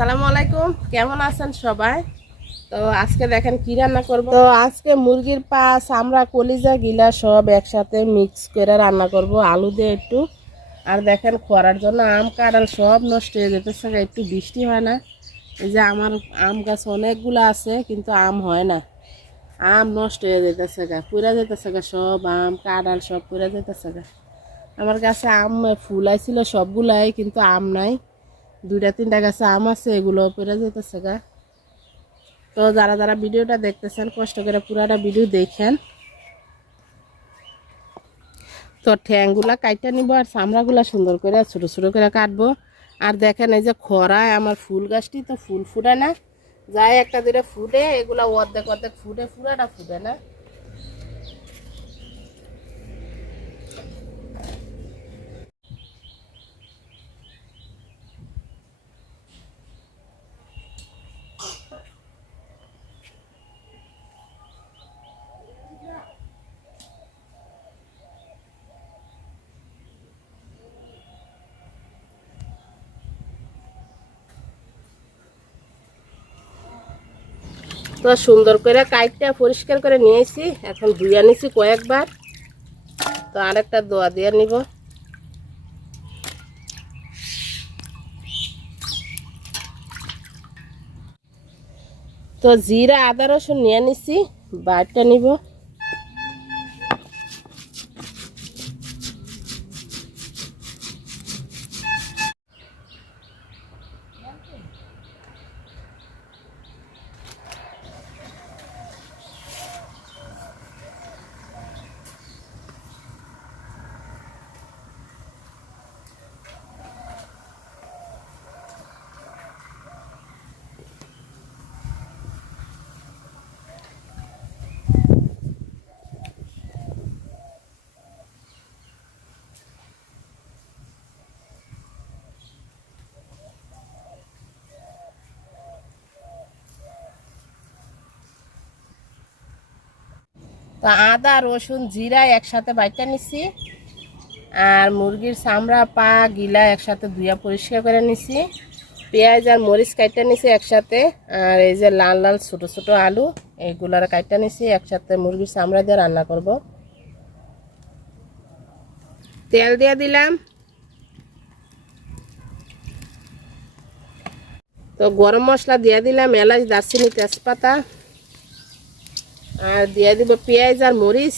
আসসালামু আলাইকুম। কেমন আছেন সবাই? তো আজকে দেখেন কি রান্না করব? তো আজকে মুরগির পা আমরা কলিজা, গিলা সব একসাথে মিক্স করে রান্না করব। আলু দিয়ে একটু। আর দেখেন খরার জন্য আম, কাঁঠাল সব নষ্ট হয়ে যেতেছে। একটু বৃষ্টি হয় না। এই যে আমার আম গাছ অনেকগুলো আছে, কিন্তু আম হয় না। আম নষ্ট হয়ে যেতেছে গা পুরা যেতেছে গা সব আম, কাঁঠাল সব পুরা যেতেছে গা। আমার কাছে আম ফুল আইছিল সবগুলাই, কিন্তু আম নাই। দুইটা, তিনটা গাছে আম আছে এগুলো পরে যেতেছে গা। তো যারা যারা ভিডিওটা দেখতেছেন, কষ্ট করে পুরাটা ভিডিও দেখেন। তো ঠ্যাংগুলা কাইটা নিব আর চামড়াগুলা সুন্দর করে, ছোটো ছোটো করে কাটবো। আর দেখেন এই যে খরায় আমার ফুল গাছটি তো ফুল ফুটে না। যাই একটা দিনে ফুটে, এগুলা অর্ধেক অর্ধেক ফুটে, পুরাটা ফুটে না। তো সুন্দর করে কাইটটা পরিষ্কার করে নিয়েছি। এখন ধুয়ে নিছি কয়েকবার। তো আরেকটা দোয়া দিয়ে নিব। তো জিরা আদা রসুন নিয়ে নিছি বাটটা নিব। তো আদা, রসুন, জিরা একসাথে বাইটা নিছি। আর মুরগির চামড়া, পা, গিলা একসাথে ধুয়া পরিষ্কার করে নিছি। পেঁয়াজ আর মরিচ কাইটা নিছি একসাথে। আর এই যে লাল লাল ছোট ছোট আলু এইগুলার কাইটা নিছি, একসাথে মুরগির চামড়া দিয়ে রান্না করব। তেল দিয়ে দিলাম। তো গরম মশলা দিয়ে দিলাম এলাচ, দারচিনি, তেজপাতা। আর দিয়ে দিব পেঁয়াজ আর মরিচ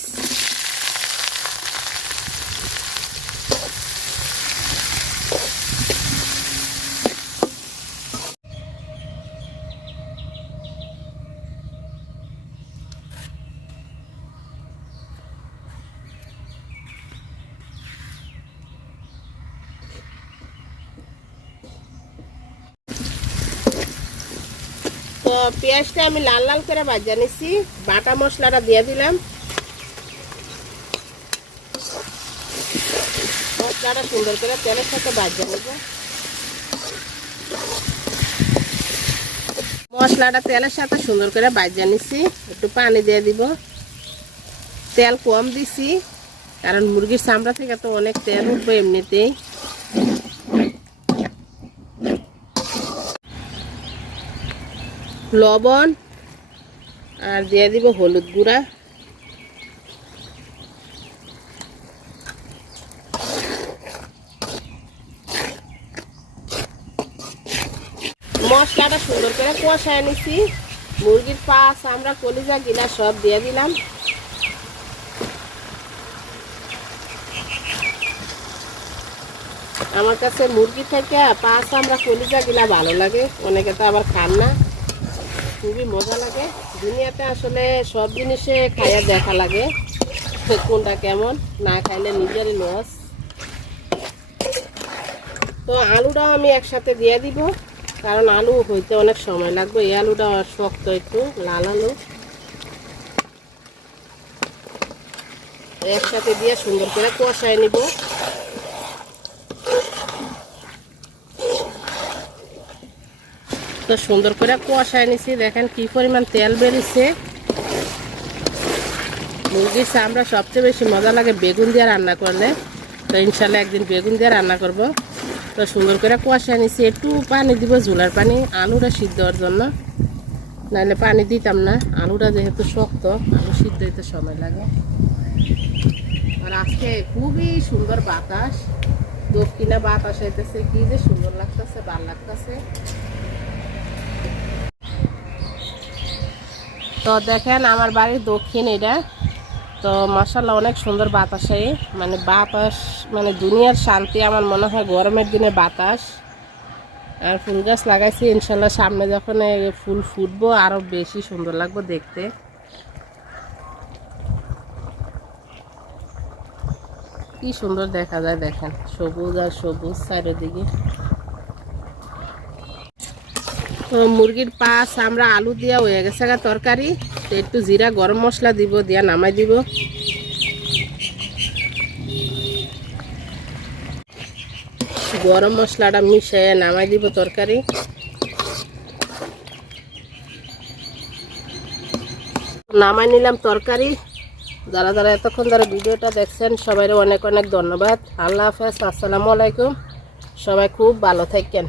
তো পেঁয়াজটা আমি লাল লাল করে ভাজা নিছি। বাটা মশলাটা দিয়ে দিলাম। মশলাটা সুন্দর করে তেলের সাথে ভাজা নেব। মশলাটা তেলের সাথে সুন্দর করে ভাজা নিছি। একটু পানি দিয়ে দিব। তেল কম দিছি, কারণ মুরগির চামড়া থেকে তো অনেক তেল উঠবে এমনিতেই। লবণ আর দিয়ে দিব হলুদ গুঁড়া। মশলাটা সুন্দর করে কষায় নিছি। মুরগির পা আমরা কলিজা, গিলা সব দিয়ে দিলাম। আমার কাছে মুরগি থেকে পা আমরা কলিজা, গিলা ভালো লাগে। অনেকে তো আবার খান না। খুবই মজা লাগে। দুনিয়াতে আসলে সব জিনিসে খাইয়া দেখা লাগে। কোনটা কেমন, না খাইলে নিজেরই লস তো আলুটাও আমি একসাথে দিয়ে দিব, কারণ আলু হইতে অনেক সময় লাগবে। এই আলুটা শক্ত একটু, লাল আলু। একসাথে দিয়ে সুন্দর করে কষায় নিব। তো সুন্দর করে কষায় নিছি। দেখেন কি পরিমাণ তেল বেরিয়েছে। মুরগির চামড়া সবচেয়ে বেশি মজা লাগে বেগুন দিয়ে রান্না করলে। তো ইনশাল্লাহ একদিন বেগুন দিয়ে রান্না করব। তো সুন্দর করে কষা নিছি। একটু পানি দিব ঝোলার পানি। আলুটা সিদ্ধ হওয়ার জন্য। নাহলে পানি দিতাম না। আলুটা যেহেতু শক্ত, আলু সিদ্ধ হইতে সময় লাগে। আর আজকে খুবই সুন্দর বাতাস। দক্ষিণে বাতাস হইতেছে। কি যে সুন্দর লাগতেছে, ভালো লাগতেছে। তো দেখেন আমার বাড়ির দক্ষিণ এটা। তো মাসাল্লাহ অনেক সুন্দর বাতাস। মানে বাতাস মানে দুনিয়ার শান্তি আমার মনে হয় গরমের দিনে বাতাস। আর ফুল গাছ লাগাইছি ইনশাল্লাহ সামনে যখন ফুল ফুটবো আরও বেশি সুন্দর লাগবে দেখতে। কি সুন্দর দেখা যায় দেখেন, সবুজ আর সবুজ চারিদিকে। মুরগির পাশ আমরা আলু দিয়া হয়ে গেছে তরকারি। তো একটু জিরা, গরম মশলা দিব, দিয়া নামাই দিব। গরম মশলাটা মিশিয়ে নামাই দিব তরকারি। নামাই নিলাম তরকারি। যারা যারা এতক্ষণ ধরে ভিডিওটা দেখছেন সবাই অনেক অনেক ধন্যবাদ। আল্লাহ হাফেজ, আসসালামু আলাইকুম। সবাই খুব ভালো থাকেন।